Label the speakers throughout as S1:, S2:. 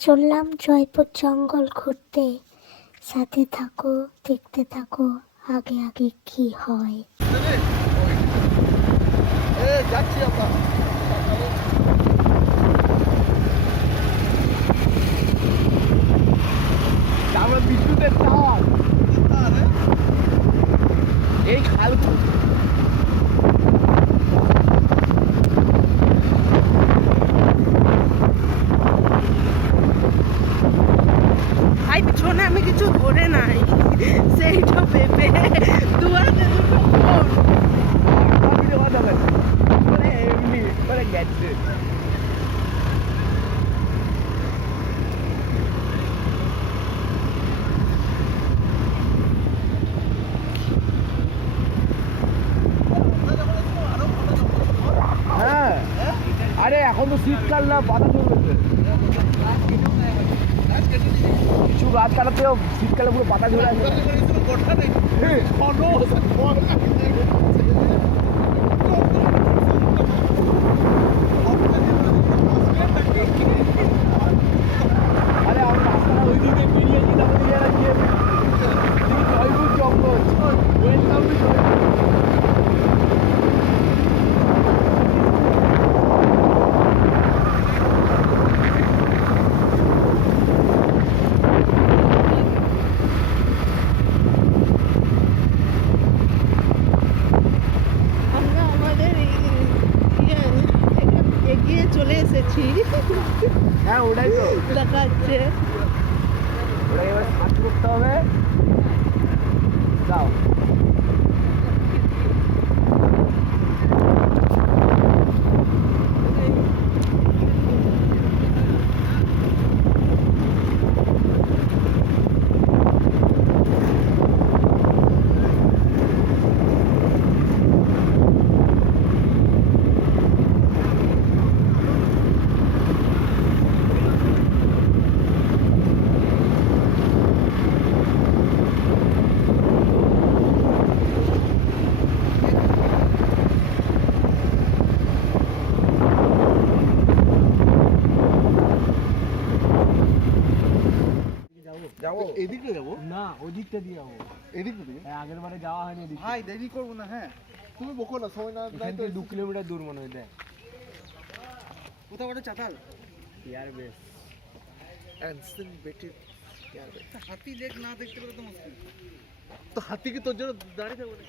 S1: চললাম জয়পুর জঙ্গল ঘুরতে। সাথে থাকো, দেখতে থাকো, আগে আগে কি হয়।
S2: বিদ্যুতের তার এই খাল
S3: ভাই পিছনে আমি কিছু ধরে নাই সেইটা ভেবে দুয়ারে দুটো ফোন
S2: মানে এমনি মানে গেছে হ্যাঁ আরে এখন তো শীতকাল না বাতাস চলবে। কিছু গাছ কাটাতেও শীতকালে পুরো পাতা ঝরে আসে আরে আমরা রাস্তাটা ওই দিকে বেরিয়েছি তারপরে গিয়ে গিয়ে দেখি জয়পুর জঙ্গল ওয়েলকাম টু জয়পুর
S3: আমরা আমাদের এই- ইয়ে, এগিয়ে চলে এসেছি
S2: হ্যাঁ ওটাই তো ওটা এবার করতে হবে। দাও
S4: যাব? এদিক দিয়ে যাব?
S2: না ওই দিকটা দিয়ে যাব।
S4: এদিক দিয়ে?
S2: আগের বারে যাওয়া হয়নি ওদিকে
S4: ভাই দেরি করব না হ্যাঁ। তুমি বকো না সময় না
S2: এখান থেকে দু কিলোমিটার দূর মনে হয় দেয়
S4: কোথাও একটা চাতাল?
S2: ইয়ার বেশ
S4: অ্যানসেন বেটে
S5: হাতি দেখ না দেখতে পেলে তো মুশকিল।
S4: তো হাতি কি তোর জন্য দাঁড়িয়ে যাব না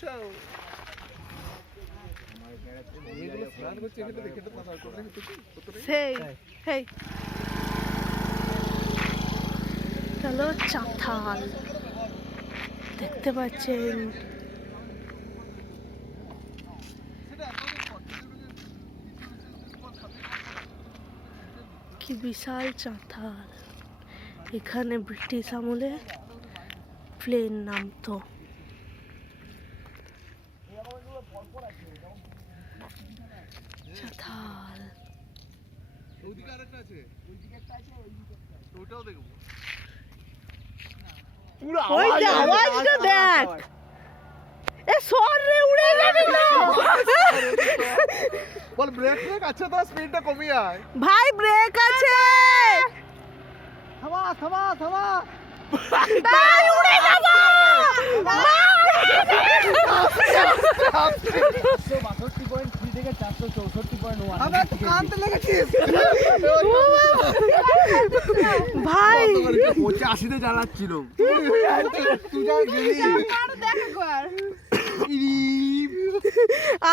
S4: চাও এগুলো স্নান করছে এখানে দেখে তো মাথা করে হতো কি হতো না?
S3: সেই হেই চলো চাঁথাল দেখতে পাচ্ছেন? কি বিশাল চাঁথাল এখানে ব্রিটিশ আমলে প্লেন নামতো। চাঁথাল
S4: ওইদিকে আরেকটা আছে। ওটাও দেখব।
S2: পুরো
S3: ওই আওয়াজটা দেখ। এ সর রে উড়ে গেল
S4: বল ব্রেক ব্রেক আচ্ছা তো স্পিডটা কমিয়ে আয়।
S3: ভাই ব্রেক আছে।
S4: থামা থামা থামা।
S3: উড়ে যাব।
S2: থেকে চারশো চৌষট্টি পয়েন্ট ওয়ান
S4: আমরা তো
S3: ভাই
S2: পঁচাশিতে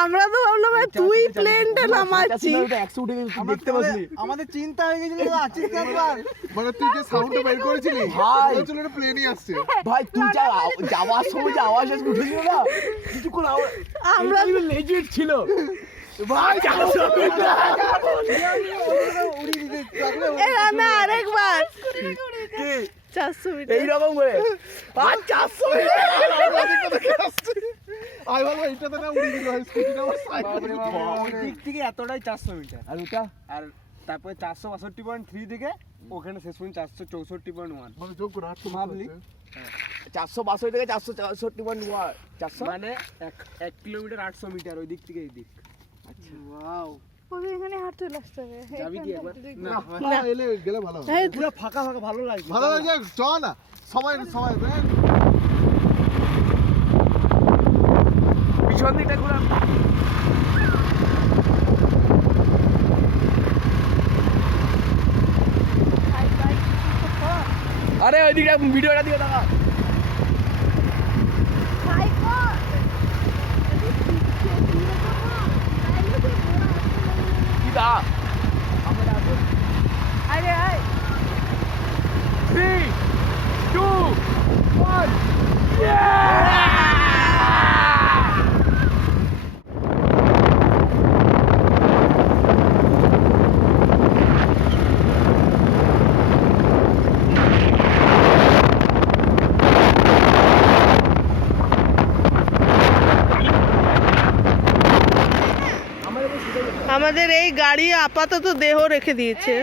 S3: আমরা তো ভাবলাম তুই প্লেনটা
S2: গেছে দেখতে পাসনি।
S5: আমাদের চিন্তা হয়ে গেছিল আছিস কি একবার
S4: মানে তুই যে সাউন্ডটা বের করেছিলি
S2: ভাই।
S4: চলে একটা প্লেনই আসছে।
S2: ভাই তুই যা যাওয়ার সময় যে আওয়াজ আসবে না? কিছুক্ষণ আওয়াজ
S3: আমরা
S2: লেজিট ছিল।
S3: না। আরেকবার। চারশো মিটার।
S2: এইরকম করে। আর চারশো
S4: আমি বলব এইটাতে না উড়ে গেল স্কুটিটা আমার সাইকেল
S5: ওই দিক থেকে এতটাই চারশো মিটার।
S2: আর ওটা?
S5: আর তারপরে চারশো বাষট্টি পয়েন্ট থ্রি থেকে ওখানে শেষ পর্যন্ত চারশো চৌষট্টি পয়েন্ট ওয়ান
S4: মানে যোগ করে আটশো
S5: ভাবলি?
S2: চারশো বাষট্টি থেকে চারশো চৌষট্টি পয়েন্ট চারশো?
S5: মানে এক এক কিলোমিটার আটশো মিটার ওই দিক থেকে এই দিক
S3: ও ওদের এখানে হবে।
S2: যাবি কি একবার?
S4: না এলে গেলে ভালো হবে।
S2: পুরো ফাঁকা ফাঁকা ভালো লাগছে
S4: ভালো লাগে চ না। সময় সময় দেখ
S2: পিছন দিকটা ঘুরা। আরে ওই দিকটা ভিডিওটা দিকে দেখা কি দা
S3: আরে আয়
S2: থ্রি টু ওয়ান
S3: আমাদের এই গাড়ি আপাতত দেহ রেখে দিয়েছে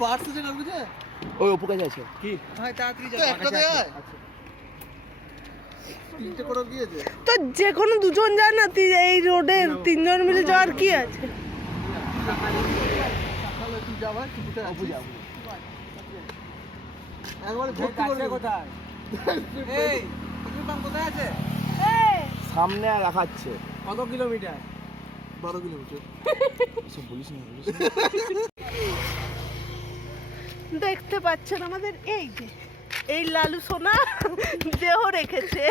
S4: পার্টস আছে কার কাছে
S2: ওই অপু কাছে আছে কি
S4: তো একটা দেয় তিনটে করে
S3: তো যে কোনো দুজন যায় না এই রোডে তিনজন মিলে যাওয়ার কি আছে
S2: সামনে আর রাখাচ্ছে
S4: কত কিলোমিটার বারো কিলোমিটার।
S2: সব বলিস না বলিস
S3: দেখতে পাচ্ছেন আমাদের এই যে এই লালু সোনা দেহ রেখেছে।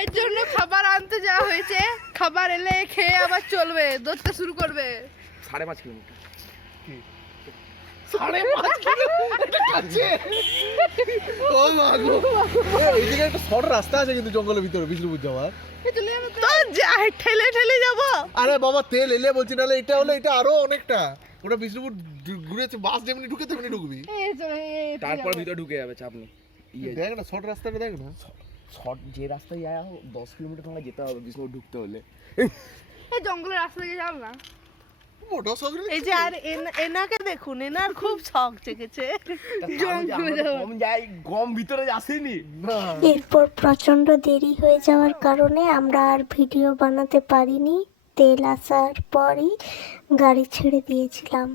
S6: এর জন্য খাবার আনতে যাওয়া হয়েছে। খাবার এলে খেয়ে আবার চলবে দৌড়তে শুরু করবে।
S2: সাড়ে পাঁচ কিলোমিটার।
S4: ও মাগো এইদিকে একটা শর্ট রাস্তা আছে কিন্তু জঙ্গলের ভিতরে বিষ্ণুপুর যাওয়ার।
S3: ঠেলে ঠেলে যাব।
S4: আরে বাবা তেল এলে বলছি নালে এটা হলে এটা আরও অনেকটা। ওটা বিষ্ণুপুর ঘুরেছে বাস যেমনি ঢুকে তেমনি ঢুকবি।
S2: তারপর ভিতরে ঢুকে যাবে চাপ নেই। ইয়ে।
S4: দেখ না শর্ট রাস্তাটা দেখ না।
S2: শর্ট যে রাস্তায় যায় দশ কিলোমিটার তোমাকে যেতে হবে বিষ্ণুপুর ঢুকতে হলে।
S6: এই জঙ্গলের রাস্তা দিয়ে যাও না।
S4: মোটা শখ
S3: এই যে আর এনাকে দেখুন এনার খুব শখ
S2: যাই গম ভিতরে আসেনি।
S1: এরপর প্রচণ্ড দেরি হয়ে যাওয়ার কারণে আমরা আর ভিডিও বানাতে পারিনি। তেল আসার পরই গাড়ি ছেড়ে দিয়েছিলাম।